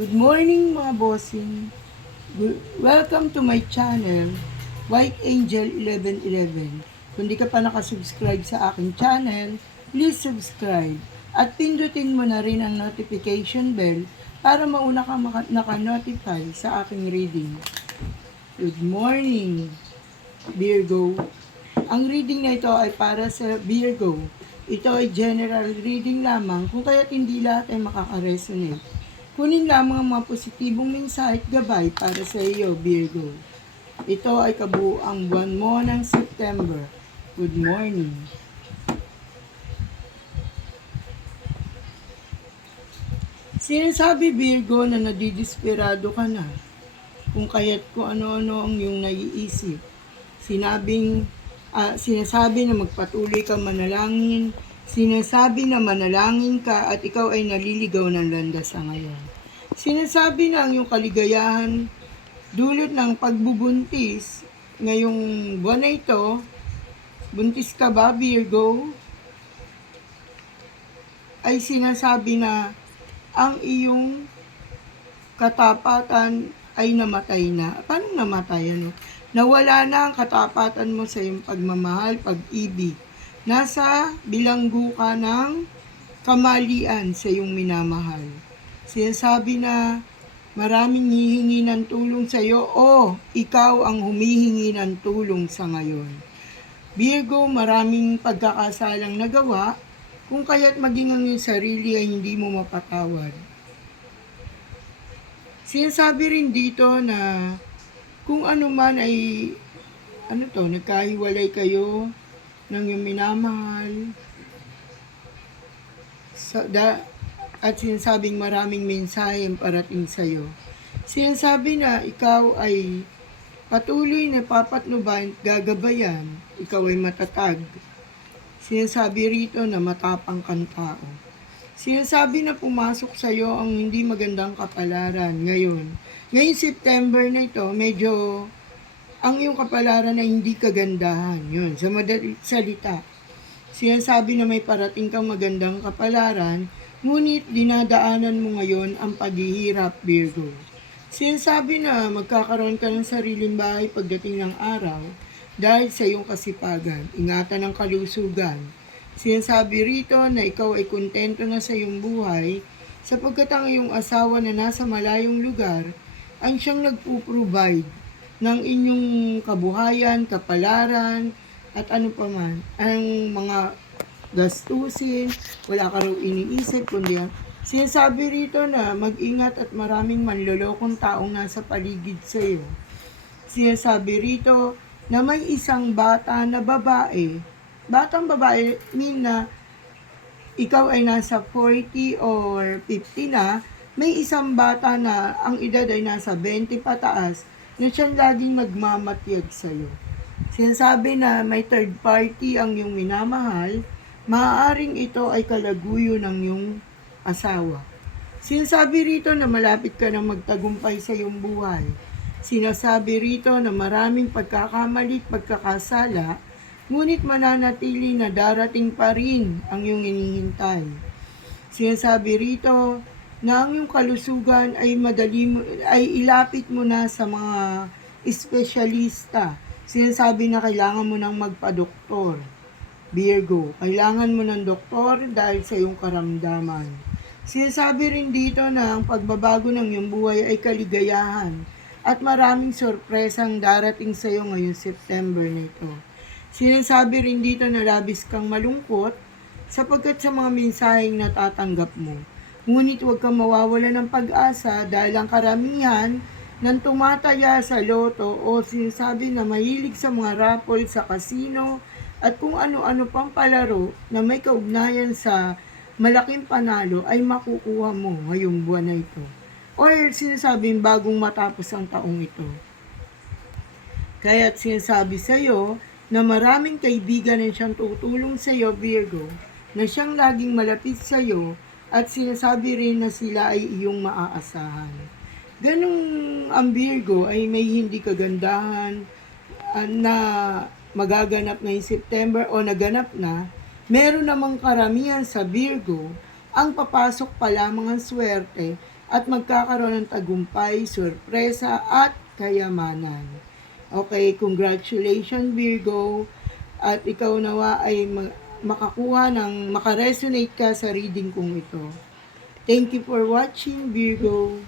Good morning mga bossing. Welcome to my channel, White Angel 1111. Kung di ka pa nakasubscribe sa aking channel, please subscribe. At pindutin mo na rin ang notification bell para mauna ka naka-notify sa aking reading. Good morning, Virgo. Ang reading na ito ay para sa Virgo. Ito ay general reading lamang kung kaya't hindi lahat ay makaka-resonate. Kunin lamang ang mga positibong mensahe at gabay para sa iyo, Virgo. Ito ay kabuuang buwan mo ng September. Good morning. Sinasabi, Virgo, na nadidesperado ka na kung kaya't kung ano-ano ang iyong naiisip. Sinasabi na magpatuloy kang manalangin. Sinasabi na manalangin ka at ikaw ay naliligaw ng landas sa ngayon. Sinasabi na ang iyong kaligayahan dulot ng pagbubuntis ngayong buwan na ito. Buntis ka ba, Virgo? Ay sinasabi na ang iyong katapatan ay namatay na. Paano namatay? Nawala na ang katapatan mo sa iyong pagmamahal, pag-ibig. Nasa bilanggo ka ng kamalian sa iyong minamahal. Sinasabi na maraming hihingi ng tulong sa iyo o ikaw ang humihingi ng tulong sa ngayon. Virgo, maraming pagkakasalang nagawa kung kaya't maging ang iyong sarili ay hindi mo mapatawad. Sinasabi rin dito na kung ano man ay nagkahiwalay kayo ng iyong minamahal at sinasabing maraming mensahe ang parating sa iyo. Sinasabi na ikaw ay patuloy na papatnuban, gagabayan, ikaw ay matatag. Sinasabi rito na matapang kang tao. Sinasabi na pumasok sa iyo ang hindi magandang kapalaran ngayon. Ngayong September na ito, medyo ang iyong kapalaran ay hindi kagandahan. Yun, sa madaling salita. Sinasabi na may parating kang magandang kapalaran, ngunit dinadaanan mo ngayon ang paghihirap, Virgo. Sinasabi na magkakaroon ka ng sariling bahay pagdating ng araw dahil sa iyong kasipagan. Ingatan ang kalusugan. Sinasabi rito na ikaw ay kontento na sa iyong buhay sapagkat ang iyong asawa na nasa malayong lugar ang siyang nagpo-provide ng inyong kabuhayan, kapalaran, at ano pa man, ang mga gastusin, wala ka raw iniisip, kundi sinasabi rito na mag-ingat at maraming manlolokong taong nasa paligid sa iyo. Sinasabi rito na may isang bata na babae, batang babae, mean na ikaw ay nasa 40 or 50 na, may isang bata na ang edad ay nasa 20 pataas na siyang laging magmamatyag sa'yo. Sinasabi na may third party ang iyong minamahal, maaaring ito ay kalaguyo ng iyong asawa. Sinasabi rito na malapit ka na magtagumpay sa iyong buhay. Sinasabi rito na maraming pagkakamali at pagkakasala, ngunit mananatili na darating pa rin ang iyong inihintay. Sinasabi rito na ang iyong kalusugan ay ilapit mo na sa mga espesyalista. Sinasabi na kailangan mo nang magpa-doktor. Virgo, kailangan mo ng doktor dahil sa iyong karamdaman. Sinasabi rin dito na ang pagbabago ng iyong buhay ay kaligayahan at maraming sorpresang darating sa iyo ngayong September na ito. Sinasabi rin dito na labis kang malungkot sapagkat sa mga mensaheng natatanggap mo. Ngunit huwag kang mawawala ng pag-asa dahil ang karamihan ng tumataya sa loto o sinasabi na mahilig sa mga raffle sa kasino at kung ano-ano pang palaro na may kaugnayan sa malaking panalo ay makukuha mo ngayong buwan na ito. Or sinasabing bagong matapos ang taong ito. Kaya't sinasabi sa iyo na maraming kaibigan na siyang tutulong sa iyo, Virgo, na siyang laging malapit sa iyo at sinasabi rin na sila ay iyong maaasahan. Ganong ang Virgo ay may hindi kagandahan na magaganap ngayong September o naganap na. Meron namang karamihan sa Virgo ang papasok pa lamang ang swerte at magkakaroon ng tagumpay, sorpresa at kayamanan. Okay, congratulations Virgo, at ikaw nawa ay makakuha ng makaresonate ka sa reading kong ito. Thank you for watching Virgo.